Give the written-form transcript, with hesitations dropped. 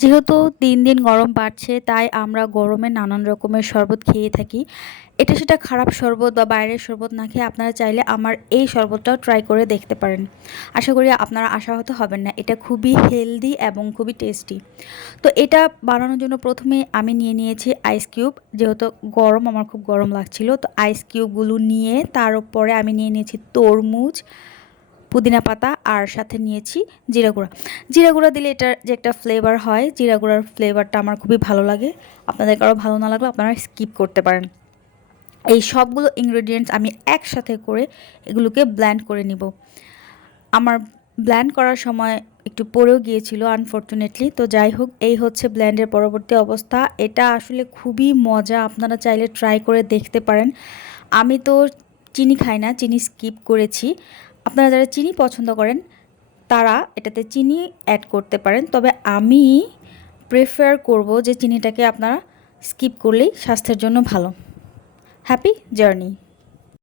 যেহেতু দিন দিন গরম বাড়ছে তাই আমরা গরমে নানান রকমের শরবত খেয়ে থাকি। এটা সেটা খারাপ শরবত বা বাইরের শরবত না খেয়ে আপনারা চাইলে আমার এই শরবতটাও ট্রাই করে দেখতে পারেন। আশা করি আপনারা আশাহত হবেন না। এটা খুবই হেলদি এবং খুবই টেস্টি। তো এটা বানানোর জন্য প্রথমে আমি নিয়ে নিয়েছি আইস কিউব। যেহেতু গরম, আমার খুব গরম লাগছিল, তো আইস কিউবগুলো নিয়ে তার উপরে আমি নিয়ে নিয়েছি তরমুজ, পুদিনা পাতা আর সাথে নিয়েছি জিরা গুঁড়া। জিরা গুঁড়া দিলে এটার যে একটা ফ্লেভার হয়, জিরা গুঁড়ার ফ্লেভারটা আমার খুবই ভালো লাগে। আপনাদের কারো ভালো না লাগলে আপনারা স্কিপ করতে পারেন। এই সবগুলো ইনগ্রেডিয়েন্টস আমি একসাথে করে এগুলোকে ব্লেন্ড করে নিব। আমার ব্লেন্ড করার সময় একটু পড়েও গিয়েছিল আনফর্চুনেটলি। তো যাই হোক, এই হচ্ছে ব্লেন্ডের পরবর্তী অবস্থা। এটা আসলে খুবই মজা, আপনারা চাইলে ট্রাই করে দেখতে পারেন। আমি তো চিনি খাই না, চিনি স্কিপ করেছি। আপনারা যারা চিনি পছন্দ করেন তারা এটাতে চিনি অ্যাড করতে পারেন, তবে আমি প্রেফার করব যে চিনিটাকে আপনারা স্কিপ করলেই স্বাস্থ্যের জন্য ভালো। Happy journey.